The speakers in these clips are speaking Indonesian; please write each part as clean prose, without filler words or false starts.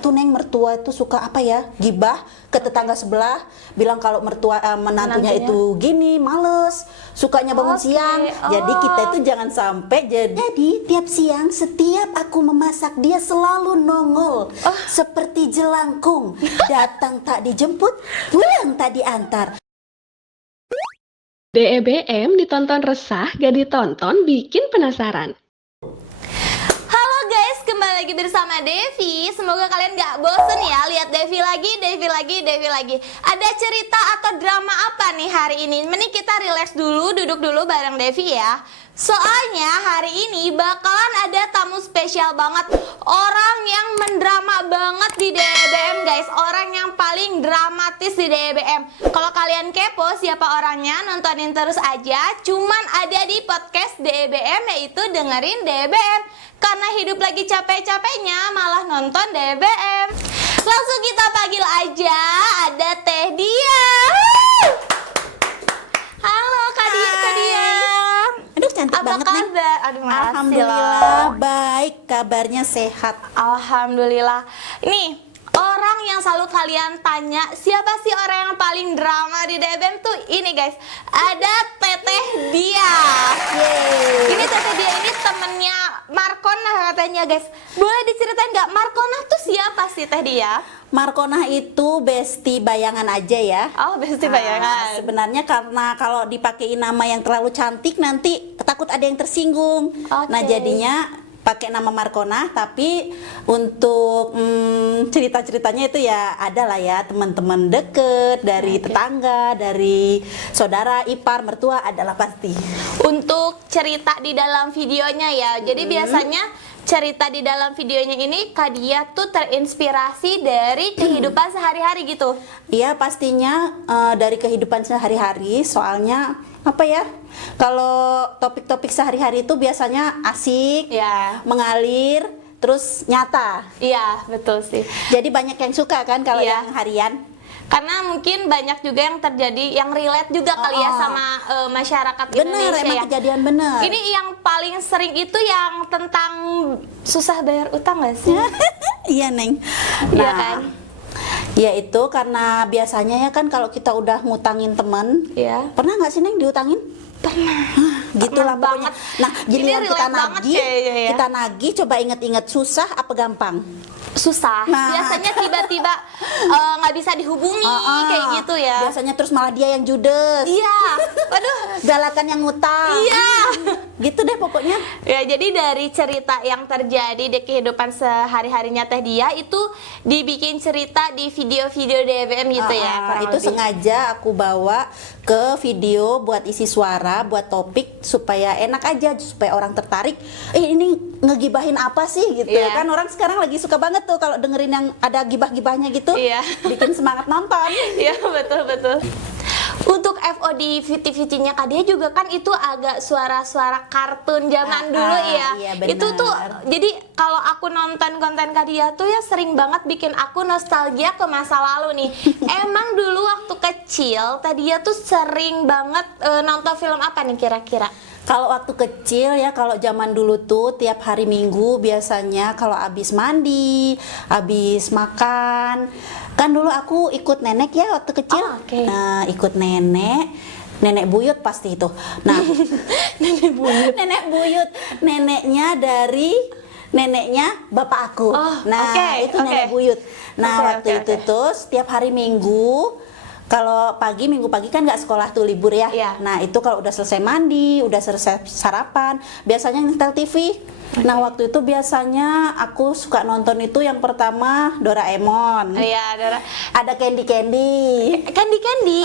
suka tuh Neng, mertua itu suka apa ya, gibah ke tetangga sebelah, bilang kalau menantunya itu gini, males, sukanya bangun siang. Jadi kita itu jangan sampai jadi tiap siang setiap aku memasak dia selalu nongol seperti jelangkung, datang tak dijemput, pulang tak diantar. DEBM ditonton resah, gak ditonton bikin penasaran. Halo guys, kembali lagi bersama Devi. Semoga kalian gak bosen ya lihat Devi lagi. Ada cerita atau drama apa nih hari ini? Mending kita relax dulu, duduk dulu bareng Devi ya. Soalnya hari ini bakalan ada tamu spesial banget, orang yang mendrama banget di DEBM guys, orang yang paling dramatis di DEBM. Kalau kalian kepo siapa orangnya, nontonin terus aja. Cuman ada di podcast DEBM, yaitu dengerin DEBM. Karena hidup lagi capek-capeknya malah nonton DEBM. Langsung kita panggil aja, ada Teh Dia. Halo Kak Dia, Kak Dia. Aduh cantik Apa banget Neng. kabar? Aduh, makasih Alhamdulillah loh. baik, kabarnya sehat. Alhamdulillah. Ini orang yang selalu kalian tanya, siapa sih orang yang paling drama di DBM tuh? Ini guys, ada Teteh Dia. Ini Teteh Dia ini temennya Markona katanya guys. Boleh diceritain nggak Markona tuh siapa sih Teh Dia? Markona itu besti bayangan aja ya. Oh, besti bayangan. Sebenarnya karena kalau dipakein nama yang terlalu cantik nanti takut ada yang tersinggung. Nah jadinya pakai nama Markona, tapi untuk cerita-ceritanya itu ya ada lah ya, teman-teman deket, dari tetangga, dari saudara, ipar, mertua, adalah pasti. Untuk cerita di dalam videonya ya, jadi biasanya cerita di dalam videonya ini Kak Dia tuh terinspirasi dari kehidupan sehari-hari gitu. Iya pastinya dari kehidupan sehari-hari, soalnya apa ya, kalau topik-topik sehari-hari itu biasanya asik, Ya. mengalir, terus nyata. Iya, betul sih. Jadi banyak yang suka kan kalau Iya. yang harian. Karena mungkin banyak juga yang terjadi, yang relate juga kali ya sama masyarakat Bener, Indonesia emang ya. kejadian bener. Ini yang paling sering itu yang tentang susah bayar utang gak sih? Iya Neng. Iya kan? Ya itu karena biasanya ya kan kalau kita udah ngutangin temen, Iya. pernah nggak sih Neng diutangin? Pernah. Gitulah Pernah pokoknya. banget. Nah Ini giliran kita relate banget nagih, kayaknya ya. kita nagih, coba inget-inget susah apa gampang? Susah. Nah. Biasanya tiba-tiba nggak bisa dihubungi kayak gitu ya. Biasanya terus malah dia yang judes. Iya. Waduh. Galakan yang ngutang. Iya. Gitu deh pokoknya. Ya, jadi dari cerita yang terjadi di kehidupan sehari-harinya Teh Dia itu dibikin cerita di video-video DBM gitu ya. kurang Itu lebih. sengaja aku bawa ke video buat isi suara, buat topik supaya enak aja, supaya orang tertarik. Ini ngegibahin apa sih gitu Iya. kan, orang sekarang lagi suka banget tuh kalau dengerin yang ada gibah-gibahnya gitu. Iya. Bikin semangat nonton. Iya, betul. Untuk FOD VT-VT-nya Kak Dia juga kan itu agak suara-suara kartun zaman dulu ya. Iya, benar. Itu tuh jadi kalau aku nonton konten Kak Dia tuh ya sering banget bikin aku nostalgia ke masa lalu nih. Emang dulu waktu kecil Kak Dia tuh sering banget nonton film apa nih kira-kira? Kalau waktu kecil ya, kalau zaman dulu tuh tiap hari Minggu biasanya kalau habis mandi, habis makan, kan dulu aku ikut nenek ya waktu kecil. Oh, oke. Nah, ikut nenek buyut pasti itu. Nah, nenek buyut, neneknya bapak aku. Oh, Nah, oke, itu oke. nenek buyut. Nah, Oke, waktu oke, itu oke. tuh setiap hari Minggu, kalau minggu pagi kan nggak sekolah tuh, libur ya. Iya. Nah itu kalau udah selesai mandi, udah selesai sarapan, biasanya nyetel TV. Nah waktu itu biasanya aku suka nonton itu yang pertama Doraemon. Iya, Ada Candy Candy. Candy.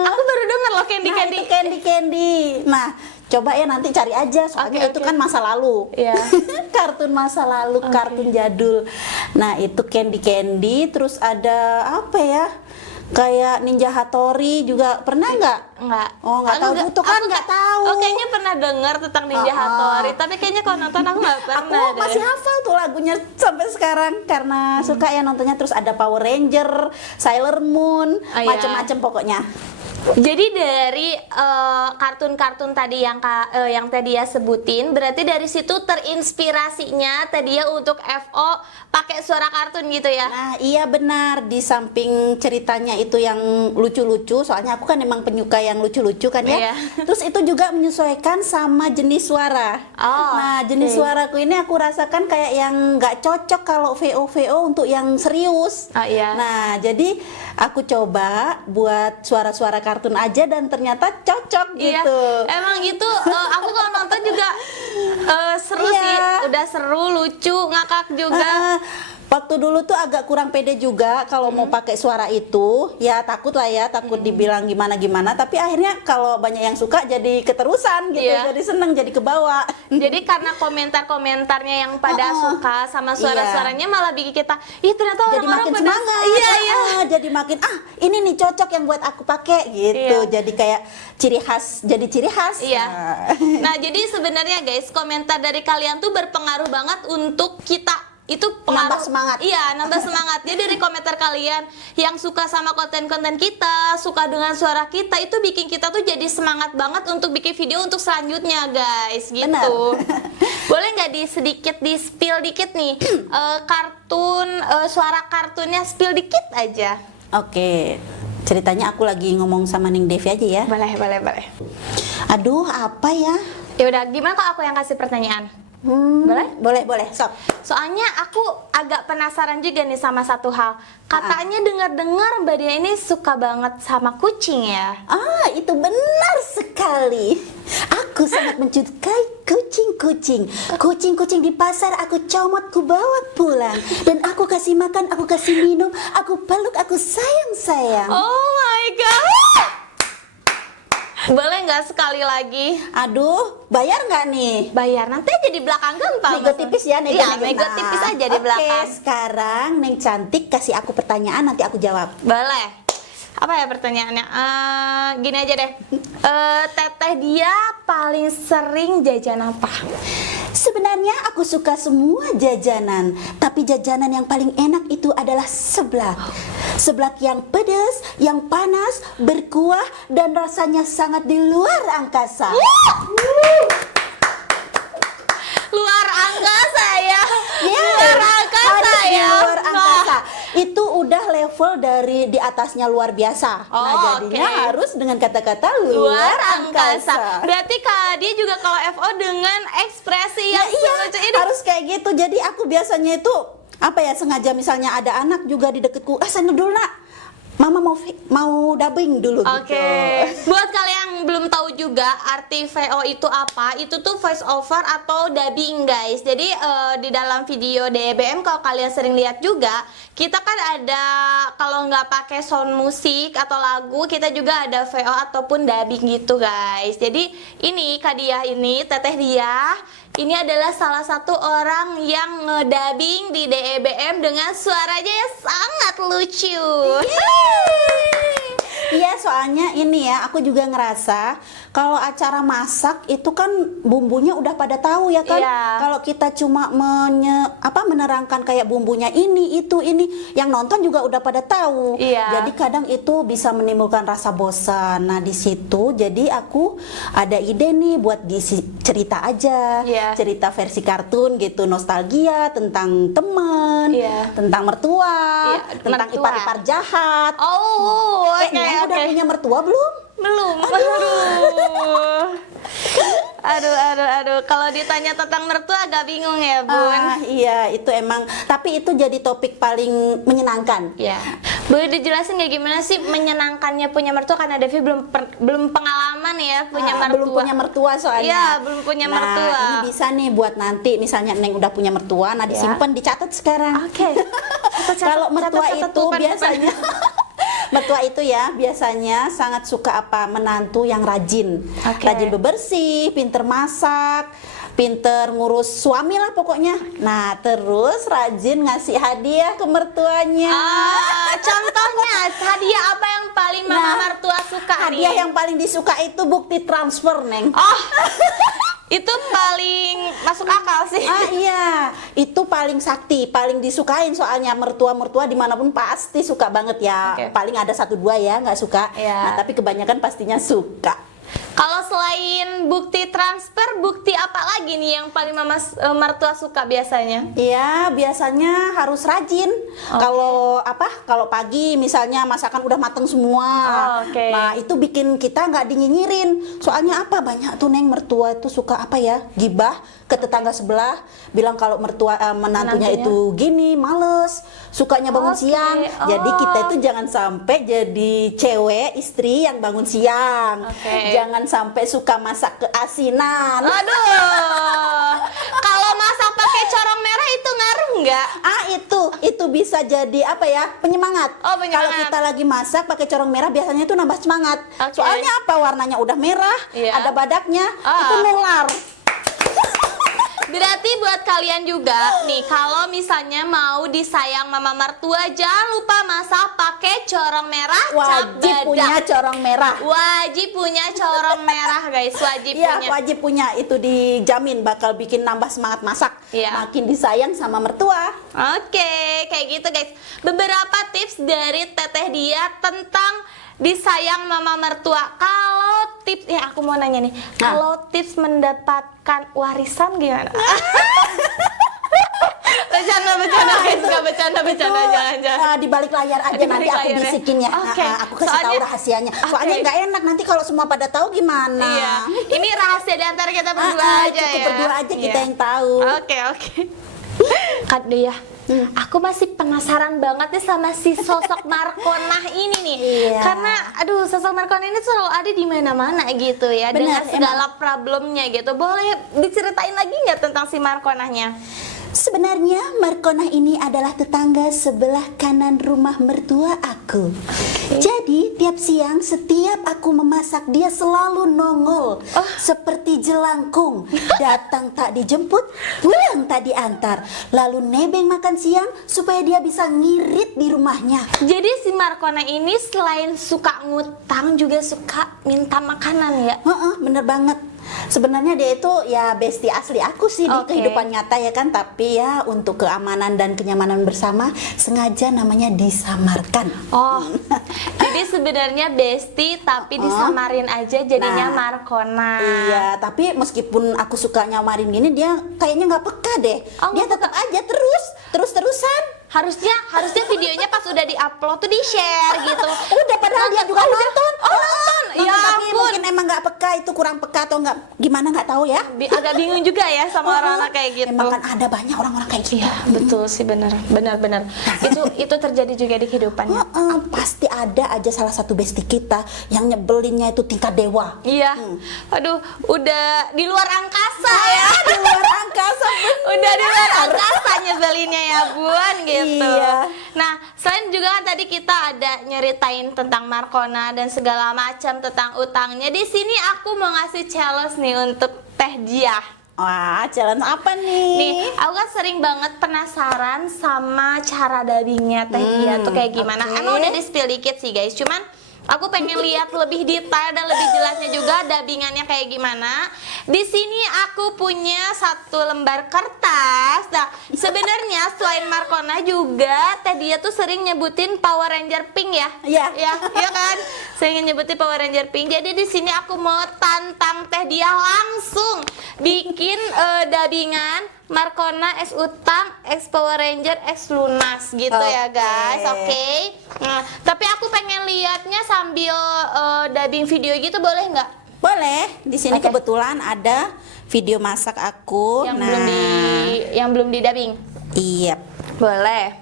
Aku baru denger loh Candy. Itu Candy Candy. Nah coba ya nanti cari aja, soalnya Oke, itu oke. kan masa lalu. Iya. Kartun masa lalu, kartun jadul. Nah itu Candy Candy, terus ada apa ya? Kayak Ninja Hattori juga, pernah nggak? Enggak. Oh, nggak tahu Aku tuh kan nggak tahu. Oh, kayaknya pernah denger tentang Ninja Hattori, tapi kayaknya kalau nonton aku nggak pernah Aku masih hafal tuh lagunya sampai sekarang karena suka ya nontonnya. Terus ada Power Ranger, Sailor Moon, iya. macem-macem pokoknya. Jadi dari kartun-kartun tadi yang tadi ya sebutin, berarti dari situ terinspirasinya tadi ya untuk FO pakai suara kartun gitu ya? Nah iya benar, di samping ceritanya itu yang lucu-lucu, soalnya aku kan emang penyuka yang lucu-lucu kan ya. Iya. Terus itu juga menyesuaikan sama jenis suara. Oh, Nah jenis oke. suaraku ini aku rasakan kayak yang nggak cocok kalau VO untuk yang serius. Oh, iya. Nah jadi aku coba buat suara-suara kartun aja dan ternyata cocok Iya, gitu. emang itu aku kalau nonton juga seru Iya. sih, udah seru, lucu, ngakak juga. Waktu dulu tuh agak kurang pede juga kalau mau pakai suara itu, ya takut lah ya, takut dibilang gimana-gimana. Tapi akhirnya kalau banyak yang suka jadi keterusan gitu, Iya. jadi seneng, jadi kebawa. Jadi karena komentar-komentarnya yang pada suka sama suara-suaranya malah bikin kita, ih ternyata Jadi orang-orang makin pada semangat. Iya, iya. Jadi makin ini nih cocok yang buat aku pakai gitu. Iya. Jadi kayak ciri khas, jadi ciri khas. Iya. Nah. Nah, jadi sebenarnya guys, komentar dari kalian tuh berpengaruh banget untuk kita itu pengaruh, Nambah semangat. Iya, nambah semangat. Jadi dari komentar kalian yang suka sama konten-konten kita, suka dengan suara kita, itu bikin kita tuh jadi semangat banget untuk bikin video untuk selanjutnya, guys. Gitu. Benar. Boleh nggak di spill dikit nih suara kartunnya, spill dikit aja. Oke. Ceritanya aku lagi ngomong sama Ning Devi aja ya. Boleh. Aduh, apa ya? Ya udah, gimana kalau aku yang kasih pertanyaan? Boleh, sok. Soalnya aku agak penasaran juga nih sama satu hal. Katanya dengar-dengar Mbak Dia ini suka banget sama kucing ya? Ah, itu benar sekali. Aku sangat mencintai kucing-kucing. Kucing-kucing di pasar aku comot, ku bawa pulang. Dan aku kasih makan, aku kasih minum, aku peluk, aku sayang-sayang. Oh my god! Boleh nggak sekali lagi? Aduh, bayar nggak nih? Bayar nanti aja di belakang gampang. Nego tipis ya, nego. Iya, nego tipis aja di belakang. Oke, sekarang Neng Cantik kasih aku pertanyaan, nanti aku jawab. Boleh. Apa ya pertanyaannya? Gini aja deh. Teteh dia paling sering jajan apa? Sebenarnya aku suka semua jajanan, tapi jajanan yang paling enak itu adalah seblak. Seblak yang pedas, yang panas, berkuah, dan rasanya sangat di luar angkasa. Luar angkasa ya. Ya, Luar angkasa harus di ya. luar Wah. angkasa. Itu udah level dari di atasnya luar biasa. Oh, Nah, jadinya oke. harus dengan kata-kata Luar angkasa. Berarti Kak dia juga kalau FO dengan ekspresi yang iya, selucu ini. harus kayak gitu. Jadi aku biasanya itu apa ya, sengaja misalnya ada anak juga di deketku, saya dulu nak, mama mau dubbing dulu Oke. gitu. Buat kalian yang belum tahu juga arti VO itu apa, itu tuh voice over atau dubbing guys. Jadi di dalam video DBM kalau kalian sering lihat juga, kita kan ada kalau nggak pakai sound musik atau lagu, kita juga ada VO ataupun dubbing gitu guys. Jadi ini Kak Diah ini, Teteh Diah, ini adalah salah satu orang yang ngedubbing di DEBM dengan suaranya yang sangat lucu. Iya, soalnya ini ya, aku juga ngerasa kalau acara masak itu kan bumbunya udah pada tahu ya kan. Iya. Kalau kita cuma menerangkan kayak bumbunya ini, itu, ini, yang nonton juga udah pada tahu. Iya. Jadi kadang itu bisa menimbulkan rasa bosan. Nah, di situ jadi aku ada ide nih buat cerita aja. Iya. Cerita versi kartun gitu, nostalgia tentang teman, Iya. tentang mertua, Iya, tentang mertua. ipar-ipar jahat. Oh, oke, Neng udah oke. punya mertua belum? Belum. Aduh. Kalau ditanya tentang mertua agak bingung ya, Bun. Ah, iya, itu emang. Tapi itu jadi topik paling menyenangkan. Ya. Boleh dijelasin nggak gimana sih menyenangkannya punya mertua, karena Devi belum pengalaman ya punya mertua. Belum punya mertua soalnya. Iya, belum punya Nah, mertua. ini bisa nih buat nanti misalnya Neng udah punya mertua, nah disimpan, dicatat sekarang. Oke. Kalau mertua catat, itu pen. biasanya mertua itu ya biasanya sangat suka menantu yang rajin. Oke. Rajin bebersih, pinter masak, pinter ngurus suami lah pokoknya. Nah, terus rajin ngasih hadiah ke mertuanya. Contohnya, hadiah apa yang paling mama mertua suka nih? Hadiah yang paling disuka itu bukti transfer, Neng. Oh, itu paling masuk akal sih. Iya, itu paling sakti, paling disukain soalnya mertua-mertua dimanapun pasti suka banget ya. Oke. Paling ada 1-2 ya nggak suka. Iya. Nah, tapi kebanyakan pastinya suka. Kalau selain bukti transfer, bukti apa lagi nih yang paling mama mertua suka biasanya? Iya, biasanya harus rajin. Kalau Kalau pagi misalnya masakan udah mateng semua. Oke. Nah, itu bikin kita nggak dinyinyirin. Soalnya apa? Banyak tuh Neng mertua itu suka gibah ke tetangga sebelah, bilang kalau menantunya itu gini, males, sukanya bangun siang. Jadi kita itu jangan sampai jadi cewek istri yang bangun siang. Jangan sampai suka masak keasinan. Aduh, kalau masak pakai corong merah itu ngaruh nggak? Itu bisa jadi penyemangat. Oh, penyemangat. Kalau kita lagi masak pakai corong merah biasanya itu nambah semangat. Soalnya warnanya udah merah, ada badaknya, itu nular. Berarti buat kalian juga nih, kalau misalnya mau disayang mama mertua, jangan lupa masak pakai corong merah. Wajib punya corong merah. Wajib punya corong merah, guys. Wajib Iya, punya. wajib punya. Itu dijamin bakal bikin nambah semangat masak. Iya. Makin disayang sama mertua. Oke, kayak gitu guys. Beberapa tips dari Teteh Dia tentang disayang mama mertua. Kalau tips, aku mau nanya nih, kalau tips mendapatkan warisan gimana? Bercanda guys, nggak bercanda, jangan. Di balik layar aja, Di nanti balik aku layar ya? bisikin ya. Oke. Aku kasih tahu rahasianya. Soalnya nggak enak nanti kalau semua pada tahu gimana. Iya, ini rahasia di antara kita berdua aja cukup ya. berdua aja kita Iya. yang tahu. Oke. Kak Dea, aku masih penasaran banget nih sama si sosok Markonah ini nih. Iya. Karena sosok Markonah ini selalu ada di mana-mana gitu ya. Benar, dengan segala problemnya gitu. Boleh diceritain lagi nggak tentang si Markonahnya? Sebenarnya Markonah ini adalah tetangga sebelah kanan rumah mertua aku. Jadi tiap siang setiap aku memasak dia selalu nongol seperti jelangkung. Datang tak dijemput, pulang tak diantar. Lalu nebeng makan siang supaya dia bisa ngirit di rumahnya. Jadi si Markonah ini selain suka ngutang juga suka minta makanan ya? Bener banget. Sebenarnya dia itu ya bestie asli aku sih di kehidupan nyata ya kan, tapi ya untuk keamanan dan kenyamanan bersama sengaja namanya disamarkan. Jadi sebenarnya bestie tapi disamarin aja jadinya Markonah. Iya, tapi meskipun aku suka nyamarin gini dia kayaknya nggak peka deh. Dia tetap aja terus-terusan. Harusnya videonya pas udah di-upload tuh di-share gitu. Udah padahal dia juga nonton. Nonton. Ya Tapi ampun. mungkin emang nggak peka, itu kurang peka atau nggak gimana nggak tahu ya. Agak bingung juga ya sama orang-orang kayak gitu. Emang kan ada banyak orang-orang kayak gitu. Iya, betul sih, benar. Itu terjadi juga di kehidupannya. Pasti ada aja salah satu bestie kita yang nyebelinnya itu tingkat dewa. Iya. Aduh, udah di luar angkasa ya. Di luar angkasa. Udah di luar angkasa nyebelinnya ya, Bun gitu. Iya. Nah, selain juga kan tadi kita ada nyeritain tentang Markonah dan segala macam tentang utangnya. Di sini aku mau ngasih challenge nih untuk Teh Dia. Wah, challenge apa nih? Nih, aku kan sering banget penasaran sama cara dubbingnya Teh Dia tuh kayak gimana. Emang udah di-spill dikit sih guys, cuman aku pengen lihat lebih detail dan lebih jelasnya juga dubbingannya kayak gimana. Di sini aku punya 1 lembar kertas. Nah, sebenarnya selain Markonah juga Teh Dia tuh sering nyebutin Power Ranger Pink ya. Iya. Iya kan? Sering nyebutin Power Ranger Pink. Jadi di sini aku mau tantang Teh Dia langsung bikin dubbingan Markonah X Utang, X Power Ranger, X Lunas gitu ya guys. Oke. Nah, tapi aku pengen lihatnya sambil dubbing video gitu, boleh nggak? Boleh. Di sini kebetulan ada video masak aku. Yang belum di dubbing. Iya. Boleh.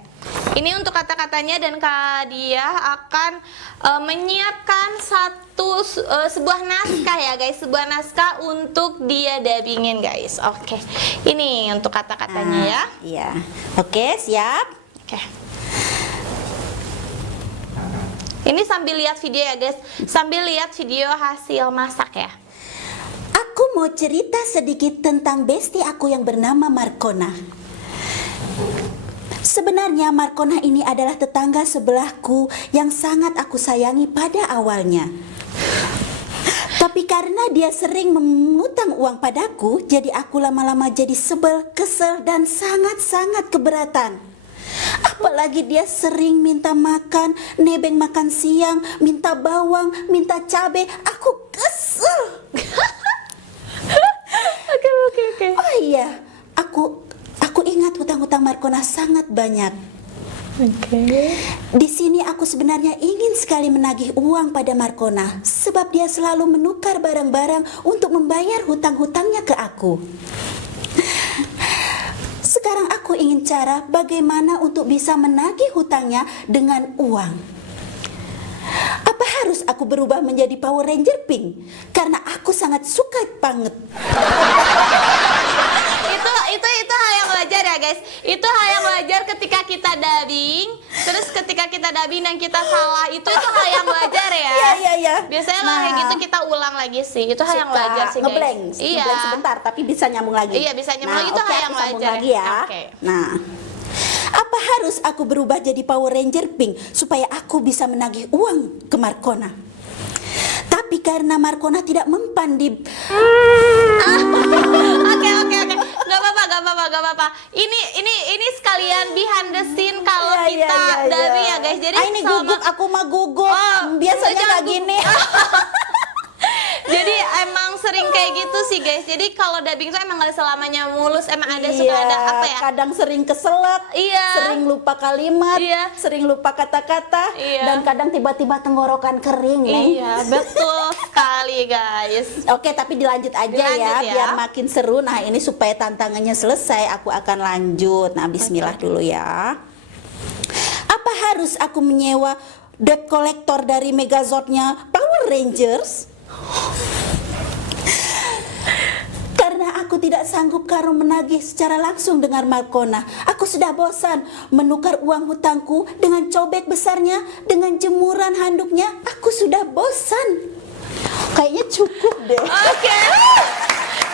Ini untuk kata-katanya dan Kak Dia akan menyiapkan sebuah naskah ya guys, sebuah naskah untuk dia dubbingin guys. Oke. Ini untuk kata-katanya ya. Iya. Oke, siap. Oke. Ini sambil lihat video ya guys, sambil lihat video hasil masak ya. Aku mau cerita sedikit tentang bestie aku yang bernama Markonah. Sebenarnya Markona ini adalah tetangga sebelahku yang sangat aku sayangi pada awalnya. Tapi karena dia sering mengutang uang padaku, jadi aku lama-lama jadi sebel, kesel, dan sangat-sangat keberatan. Apalagi dia sering minta makan, nebeng makan siang, minta bawang, minta cabai. Aku kesel. Oke. Oh iya, aku ingat hutang-hutang Markona sangat banyak. Oke. Di sini aku sebenarnya ingin sekali menagih uang pada Markona sebab dia selalu menukar barang-barang untuk membayar hutang-hutangnya ke aku. Sekarang aku ingin cara bagaimana untuk bisa menagih hutangnya dengan uang. Apa harus aku berubah menjadi Power Ranger Pink? Karena aku sangat suka banget. Itu hal yang wajar ya guys. Itu hal yang wajar ketika kita dubbing. Terus ketika kita dubbing dan kita salah, itu hal yang wajar ya. Iya. Biasanya kalau kayak gitu kita ulang lagi sih. Itu hal yang wajar sih guys. Ngeblank sebentar tapi bisa nyambung lagi. Iya, bisa nyambung lagi, itu hal yang aku sambung wajar. lagi ya. Oke. Nah, apa harus aku berubah jadi Power Ranger Pink supaya aku bisa menagih uang ke Markona? Tapi karena Markona tidak mempan di Oke. Gak apa-apa. Ini sekalian behind the scene kalau Iya, kita iya. dubbing ya guys. Jadi ini selama- gugup, aku mah gugup. Oh, Biasanya jangan nggak gini. Jadi emang sering kayak gitu sih guys. Jadi kalau dubbing tuh emang gak selamanya mulus. Emang ada suka Iya, ada apa ya? kadang sering keselak, Iya. sering lupa kalimat, Iya. sering lupa kata-kata, Iya. dan kadang tiba-tiba tenggorokan kering, Neng. Iya, betul sekali guys. Oke, tapi dilanjut aja Dilanjut ya. biar makin seru. Nah, ini supaya tantangannya selesai, aku akan lanjut. Nah, bismillah dulu ya. Apa harus aku menyewa debt collector dari Megazord-nya Power Rangers? Karena aku tidak sanggup karo menagih secara langsung dengan Markona. Aku sudah bosan menukar uang hutangku dengan cobek besarnya, dengan jemuran handuknya. Aku sudah bosan. Kayaknya cukup deh. Oke.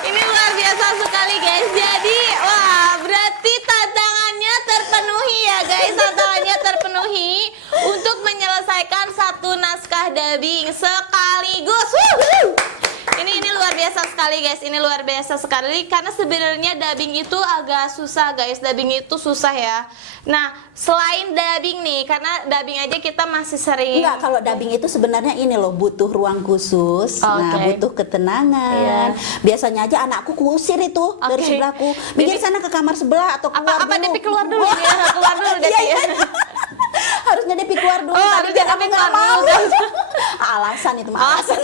Ini luar biasa sekali guys. Jadi, wah, berarti tantangannya terpenuhi ya guys. Tantangannya terpenuhi untuk menyelesaikan satu naskah dubbing sekaligus. Ini luar biasa sekali guys. Ini luar biasa sekali karena sebenarnya dubbing itu agak susah guys. Dubbing itu susah ya. Nah, selain dubbing nih, karena dubbing aja kita masih sering. Enggak, kalau dubbing itu sebenarnya ini loh, butuh ruang khusus. Nah, Oke. butuh ketenangan. Iya. Biasanya aja anakku kuusir itu dari Oke. sebelahku. Minggir sana ke kamar sebelah atau keluar Apa dulu. Depi keluar dulu ya? Keluar dulu Depi Iya, ya. iya. Harusnya Depi keluar dulu. Oh, tapi harusnya dia Depi nggak keluar mau. dulu. Alasan itu mah alasan.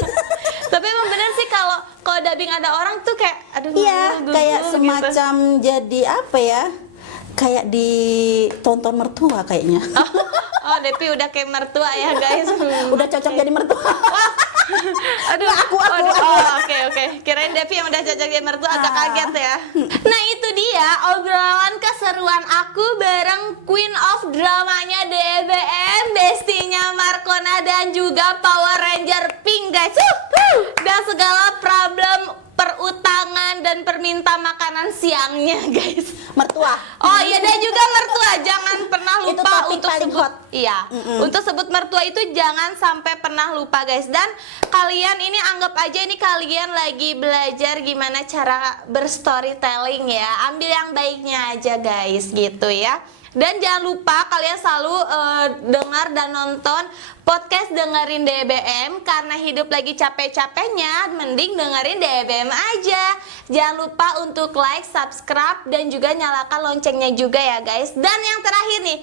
Tapi emang bener sih kalau dubbing ada orang tuh kayak aduh Iya, gugup kayak gitu. semacam jadi apa ya? Kayak ditonton mertua kayaknya. Oh, Depi udah kayak mertua ya guys. Udah cocok jadi mertua. Aduh, Aku. Oke. Kirain Devi yang udah cocok jadi mertua agak kaget ya. Nah, itu dia obrolan keseruan aku bareng Queen of Dramanya DBM, bestinya Markona dan juga Power Ranger Pink guys. Dan segala problem perutangan dan perminta makanan siangnya guys. Mertua. Oh iya, dan juga mertua jangan pernah Itu lupa topik untuk paling sebut hot. iya. Untuk sebut mertua itu jangan sampai pernah lupa guys. Dan kalian ini anggap aja ini kalian lagi belajar gimana cara berstorytelling ya. Ambil yang baiknya aja guys gitu ya. Dan jangan lupa kalian selalu dengar dan nonton podcast dengerin DBM, karena hidup lagi capek-capeknya, mending dengerin DBM aja. Jangan lupa untuk like, subscribe, dan juga nyalakan loncengnya juga ya guys. Dan yang terakhir nih,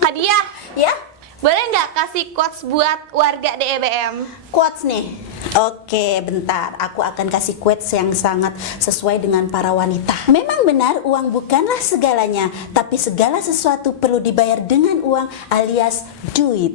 hadiah. Ya, Boleh nggak kasih quotes buat warga DBM? quotes nih. Oke, bentar. Aku akan kasih quotes yang sangat sesuai dengan para wanita. Memang benar uang bukanlah segalanya, tapi segala sesuatu perlu dibayar dengan uang alias duit.